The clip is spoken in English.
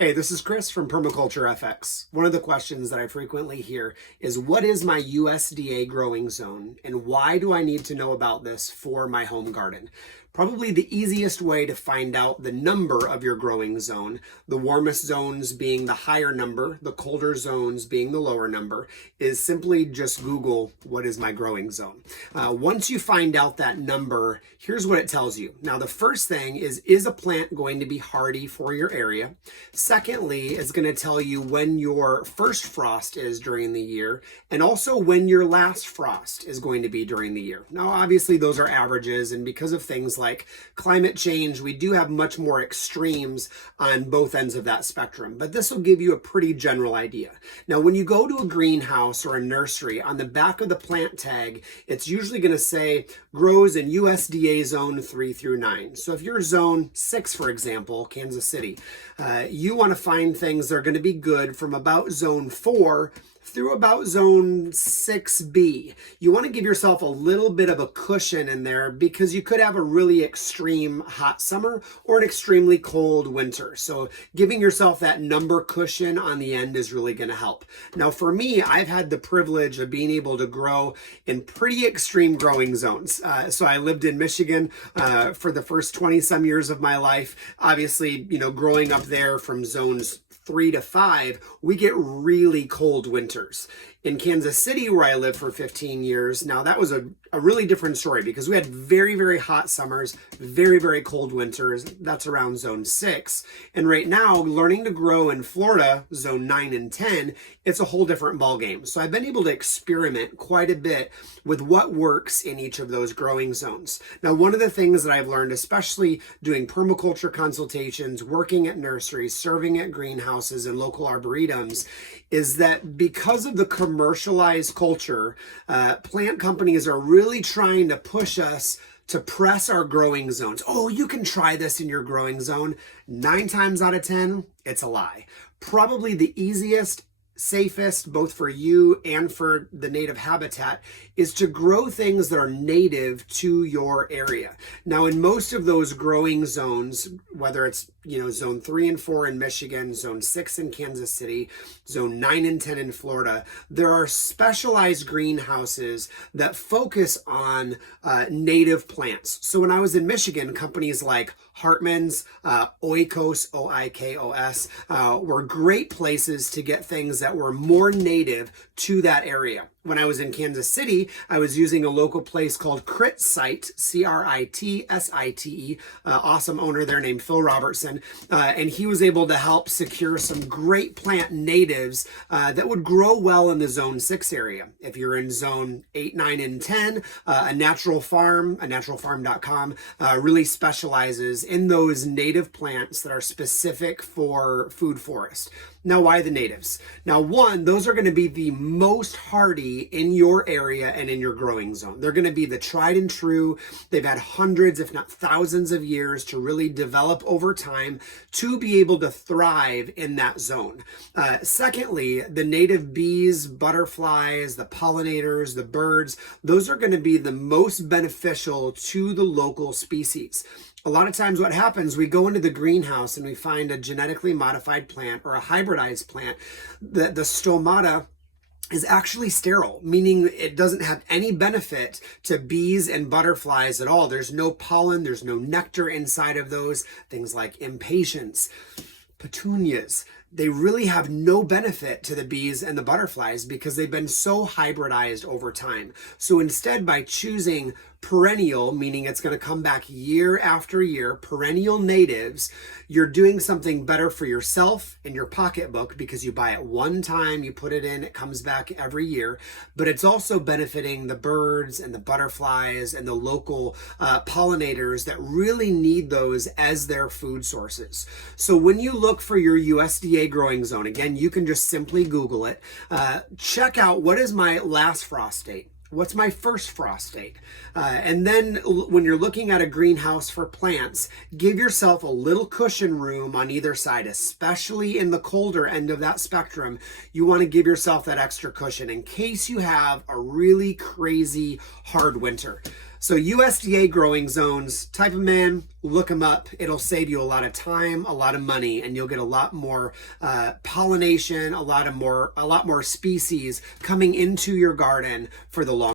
Hey, this is Chris from Permaculture FX. One of the questions that I frequently hear is, what is my USDA growing zone and why do I need to know about this for my home garden? Probably the easiest way to find out the number of your growing zone, the warmest zones being the higher number, the colder zones being the lower number, is simply just Google, what is my growing zone? Once you find out that number, here's what it tells you. Now, the first thing is a plant going to be hardy for your area? Secondly, it's going to tell you when your first frost is during the year and also when your last frost is going to be during the year. Now, obviously, those are averages, and because of things like climate change, we do have much more extremes on both ends of that spectrum, but this will give you a pretty general idea. Now, when you go to a greenhouse or a nursery, on the back of the plant tag, it's usually going to say grows in USDA zone 3 through 9. So if you're zone 6, for example, Kansas City, you want to find things that are going to be good from about zone 4 through about zone 6B. You want to give yourself a little bit of a cushion in there because you could have a really extreme hot summer or an extremely cold winter. So giving yourself that number cushion on the end is really going to help. Now for me, I've had the privilege of being able to grow in pretty extreme growing zones. So I lived in Michigan for the first 20 some years of my life. Obviously, growing up there from zones 3 to 5, we get really cold winters. In Kansas City, where I lived for 15 years, now that was a really different story because we had very, very hot summers, very, very cold winters. That's around zone 6. And right now, learning to grow in Florida, zone 9 and 10, it's a whole different ballgame. So I've been able to experiment quite a bit with what works in each of those growing zones. Now, one of the things that I've learned, especially doing permaculture consultations, working at nurseries, serving at greenhouses and local arboretums, is that because of the commercialized culture, plant companies are really trying to push us to press our growing zones. Oh, you can try this in your growing zone. 9 times out of 10, it's a lie. Probably the easiest, safest, both for you and for the native habitat, is to grow things that are native to your area. Now, in most of those growing zones, whether it's zone 3 and 4 in Michigan, zone 6 in Kansas City, zone 9 and 10 in Florida, there are specialized greenhouses that focus on native plants. So when I was in Michigan, companies like Hartman's, Oikos, O-I-K-O-S, were great places to get things that were more native to that area. When I was in Kansas City, I was using a local place called Crit Site, C-R-I-T-S-I-T-E, awesome owner there named Phil Robertson, and he was able to help secure some great plant natives that would grow well in the zone 6 area. If you're in zone 8, 9, and 10, a natural farm, naturalfarm.com, really specializes in those native plants that are specific for food forest. Now, why the natives? Now, one, those are going to be the most hardy in your area and in your growing zone. They're going to be the tried and true. They've had hundreds, if not thousands of years to really develop over time to be able to thrive in that zone. Secondly, the native bees, butterflies, the pollinators, the birds, those are going to be the most beneficial to the local species. A lot of times what happens, we go into the greenhouse and we find a genetically modified plant or a hybridized plant that the stomata is actually sterile, meaning it doesn't have any benefit to bees and butterflies at all. There's no pollen, there's no nectar inside of those. Things like impatiens, petunias, they really have no benefit to the bees and the butterflies because they've been so hybridized over time. So instead, by choosing perennial, meaning it's going to come back year after year, perennial natives, you're doing something better for yourself and your pocketbook because you buy it one time, you put it in, it comes back every year, but it's also benefiting the birds and the butterflies and the local pollinators that really need those as their food sources. So when you look for your USDA growing zone, again, you can just simply Google it, check out what is my last frost date. What's my first frost date? And then when you're looking at a greenhouse for plants, give yourself a little cushion room on either side, especially in the colder end of that spectrum. You want to give yourself that extra cushion in case you have a really crazy hard winter. So USDA growing zones, type them in, look them up. It'll save you a lot of time, a lot of money, and you'll get a lot more pollination, a lot more species coming into your garden for the long